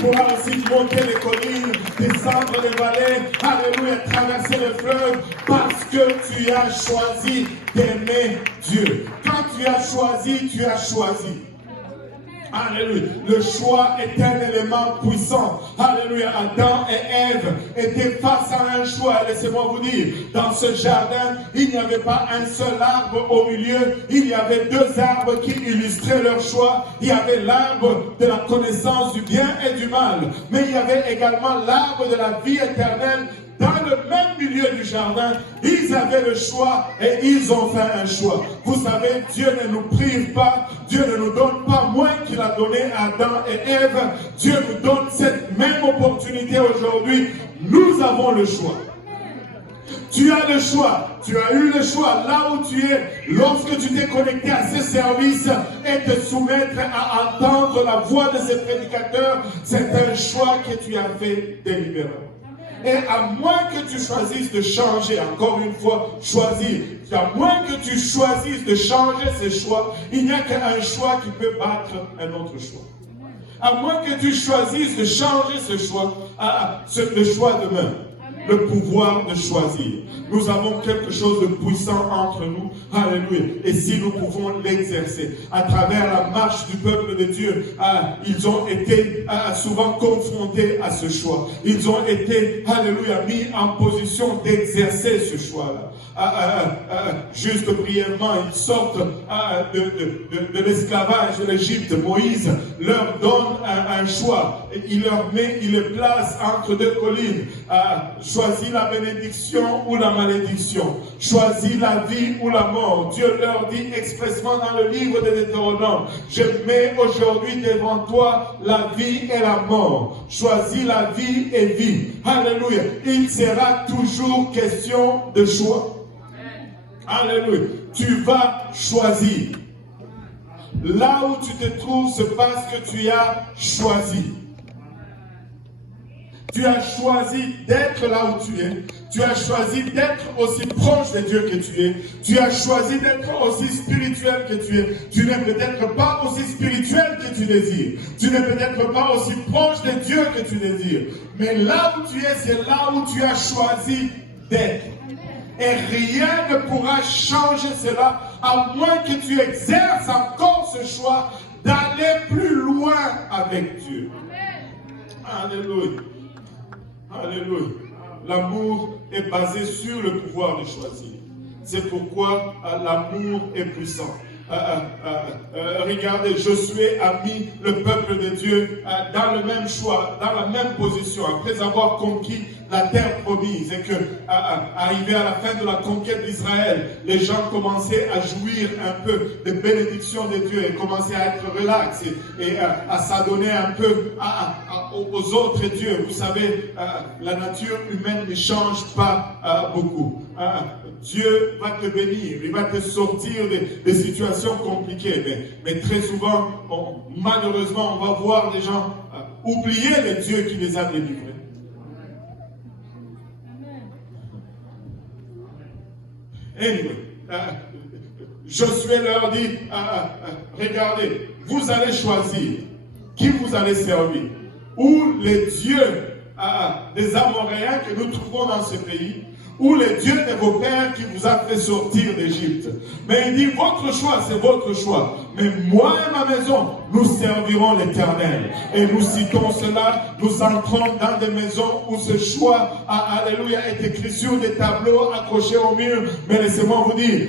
pourras aussi monter les collines, descendre les vallées, alléluia, traverser les fleuves, parce que tu as choisi d'aimer Dieu. Quand tu as choisi, tu as choisi. Alléluia. Le choix est un élément puissant. Alléluia. Adam et Ève étaient face à un choix. Laissez-moi vous dire, dans ce jardin, il n'y avait pas un seul arbre au milieu. Il y avait deux arbres qui illustraient leur choix. Il y avait l'arbre de la connaissance du bien et du mal. Mais il y avait également l'arbre de la vie éternelle. Dans le même milieu du jardin, ils avaient le choix et ils ont fait un choix. Vous savez, Dieu ne nous prive pas, Dieu ne nous donne pas moins qu'il a donné à Adam et Ève. Dieu nous donne cette même opportunité aujourd'hui. Nous avons le choix. Tu as le choix, tu as eu le choix là où tu es, lorsque tu t'es connecté à ces services et te soumettre à entendre la voix de ces prédicateurs. C'est un choix que tu as fait délibérément. Et à moins que tu choisisses de changer, encore une fois, choisir, à moins que tu choisisses de changer ces choix, il n'y a qu'un choix qui peut battre un autre choix. À moins que tu choisisses de changer ce choix, le choix demeure. Le pouvoir de choisir. Nous avons quelque chose de puissant entre nous. Alléluia. Et si nous pouvons l'exercer à travers la marche du peuple de Dieu, ils ont été souvent confrontés à ce choix. Ils ont été, alléluia, mis en position d'exercer ce choix-là. Juste brièvement, ils sortent de l'esclavage de l'Égypte. Moïse leur donne un choix. Il les place entre deux collines. Choisis la bénédiction ou la malédiction. Choisis la vie ou la mort. Dieu leur dit expressément dans le livre de Deutéronome, je mets aujourd'hui devant toi la vie et la mort. Choisis la vie et vis. Alléluia. Il sera toujours question de choix. Alléluia. Tu vas choisir. Là où tu te trouves, c'est parce que tu as choisi. Tu as choisi d'être là où tu es. Tu as choisi d'être aussi proche de Dieu que tu es. Tu as choisi d'être aussi spirituel que tu es. Tu n'es peut-être pas aussi spirituel que tu désires. Tu n'es peut-être pas aussi proche de Dieu que tu désires. Mais là où tu es, c'est là où tu as choisi d'être. Et rien ne pourra changer cela, à moins que tu exerces encore ce choix d'aller plus loin avec Dieu. Alléluia. Alléluia. L'amour est basé sur le pouvoir de choisir. C'est pourquoi l'amour est puissant. Regardez, Josué a mis le peuple de Dieu dans le même choix, dans la même position, après avoir conquis la terre promise, et que arrivé à la fin de la conquête d'Israël, les gens commençaient à jouir un peu des bénédictions de Dieu et commençaient à être relax et à s'adonner un peu aux autres dieux. Vous savez, la nature humaine ne change pas beaucoup. Dieu va te bénir, il va te sortir des situations compliquées, mais très souvent, malheureusement, on va voir des gens oublier les dieux qui les a délivrés. Anyway, Josué leur dit, regardez, vous allez choisir qui vous allez servir. Ou les dieux des Amoréens que nous trouvons dans ce pays, ou les dieux de vos pères qui vous a fait sortir d'Égypte. Mais il dit, votre choix, c'est votre choix. Mais moi et ma maison, nous servirons l'Éternel. Et nous citons cela, nous entrons dans des maisons où ce choix, alléluia, est écrit sur des tableaux accrochés au mur. Mais laissez-moi vous dire,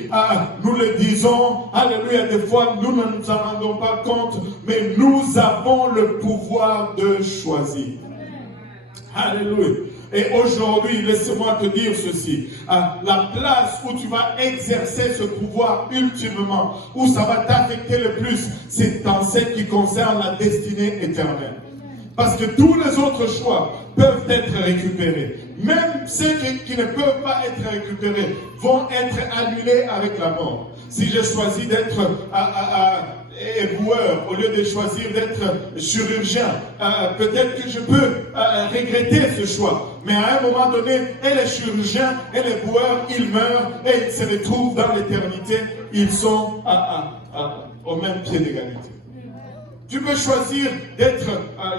nous le disons, alléluia, des fois, nous ne nous en rendons pas compte, mais nous avons le pouvoir de choisir. Alléluia. Et aujourd'hui, laisse-moi te dire ceci. La place où tu vas exercer ce pouvoir ultimement, où ça va t'affecter le plus, c'est dans ce qui concerne la destinée éternelle. Parce que tous les autres choix peuvent être récupérés. Même ceux qui ne peuvent pas être récupérés vont être annulés avec la mort. Si j'ai choisi d'être éboueur au lieu de choisir d'être chirurgien, peut-être que je peux regretter ce choix. Mais à un moment donné, et les chirurgiens et les boueurs, ils meurent et ils se retrouvent dans l'éternité. Ils sont au même pied d'égalité. Tu peux choisir d'être,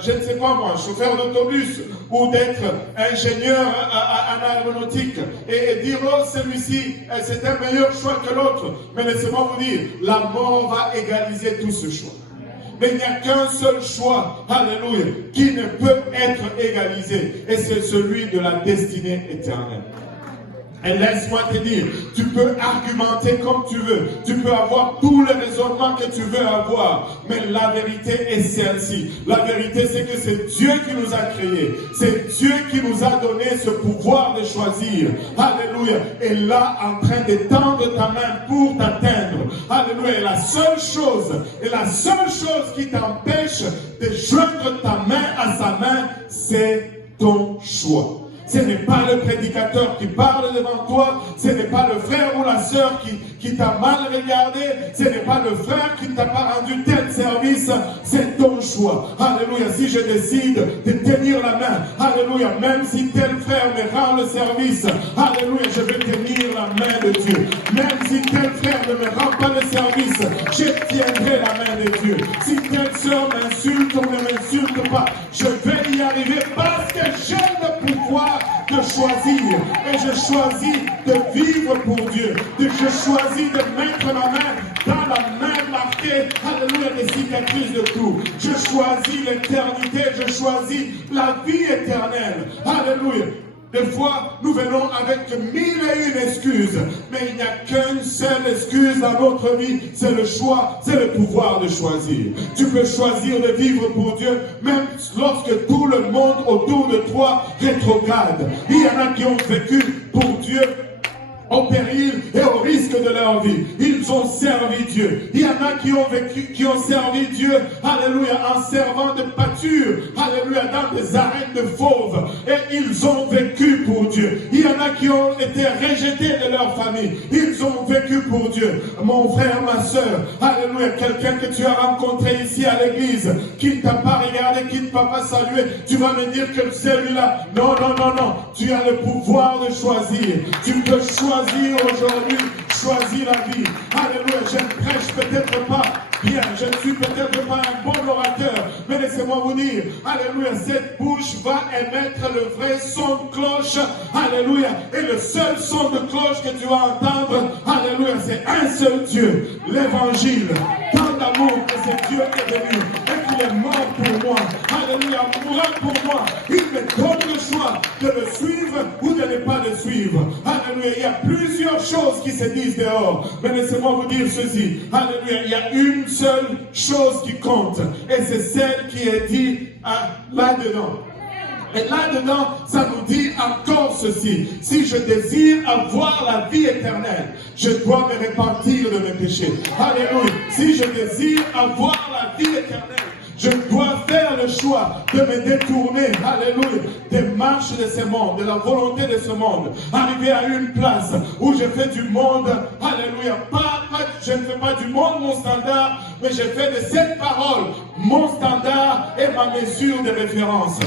je ne sais pas moi, chauffeur d'autobus ou d'être ingénieur en aéronautique et dire, oh, celui-ci, c'est un meilleur choix que l'autre. Mais laissez-moi vous dire, la mort va égaliser tout ce choix. Mais il n'y a qu'un seul choix, alléluia, qui ne peut être égalisé. Et c'est celui de la destinée éternelle. Et laisse-moi te dire, tu peux argumenter comme tu veux, tu peux avoir tous les raisonnements que tu veux avoir, mais la vérité est celle-ci. La vérité, c'est que c'est Dieu qui nous a créés, c'est Dieu qui nous a donné ce pouvoir de choisir. Alléluia. Et là, en train d'étendre ta main pour t'atteindre. Alléluia. Et la seule chose qui t'empêche de joindre ta main à sa main, c'est ton choix. Ce n'est pas le prédicateur qui parle devant toi, ce n'est pas le frère ou la sœur qui t'a mal regardé, ce n'est pas le frère qui ne t'a pas rendu tel service, c'est ton choix. Alléluia, si je décide de tenir la main, alléluia, même si tel frère me rend le service, alléluia, je vais tenir la main de Dieu. Même si tel frère ne me rend pas le service, je tiendrai la main de Dieu. Si telle sœur m'insulte ou ne m'insulte pas, je vais y arriver parce que j'ai le pouvoir de choisir. Et je choisis de vivre pour Dieu. Je choisis de mettre ma main dans la main marquée, alléluia, des cicatrices de tout. Je choisis l'éternité, je choisis la vie éternelle. Alléluia. Des fois, nous venons avec 1001 excuses, mais il n'y a qu'une seule excuse dans notre vie, c'est le choix, c'est le pouvoir de choisir. Tu peux choisir de vivre pour Dieu, même lorsque tout le monde autour de toi rétrograde. Il y en a qui ont vécu pour Dieu au péril et au risque de leur vie. Ils ont servi Dieu. Il y en a qui ont vécu, qui ont servi Dieu, alléluia, en servant de pâture, alléluia, dans des arènes de fauves. Et ils ont vécu pour Dieu. Il y en a qui ont été rejetés de leur famille. Ils ont vécu pour Dieu. Mon frère, ma soeur, alléluia, quelqu'un que tu as rencontré ici à l'église, qui ne t'a pas regardé, qui ne t'a pas salué, tu vas me dire que celui-là, non, non, non, non, tu as le pouvoir de choisir. Tu peux choisir aujourd'hui, choisis la vie. Alléluia, je ne prêche peut-être pas bien, je ne suis peut-être pas un bon orateur, mais laissez-moi vous dire, alléluia, cette bouche va émettre le vrai son de cloche, alléluia, et le seul son de cloche que tu vas entendre, alléluia, c'est un seul Dieu, l'évangile, tant d'amour que c'est Dieu qui est venu, et qu'il est mort pour moi, alléluia, mourant pour moi, il me donne le choix de le suivre ou de ne pas le suivre, alléluia, il y a plusieurs choses qui se disent dehors, mais laissez-moi vous dire ceci, alléluia, il y a une seule chose qui compte, et c'est celle qui est dit là-dedans. Et là-dedans, ça nous dit encore ceci. Si je désire avoir la vie éternelle, je dois me repentir de mes péchés. Alléluia. Si je désire avoir la vie éternelle, je dois faire le choix de me détourner, alléluia, des marches de ce monde, de la volonté de ce monde. Arriver à une place où je fais du monde, alléluia, je ne fais pas du monde mon standard, mais je fais de cette parole mon standard et ma mesure de référence.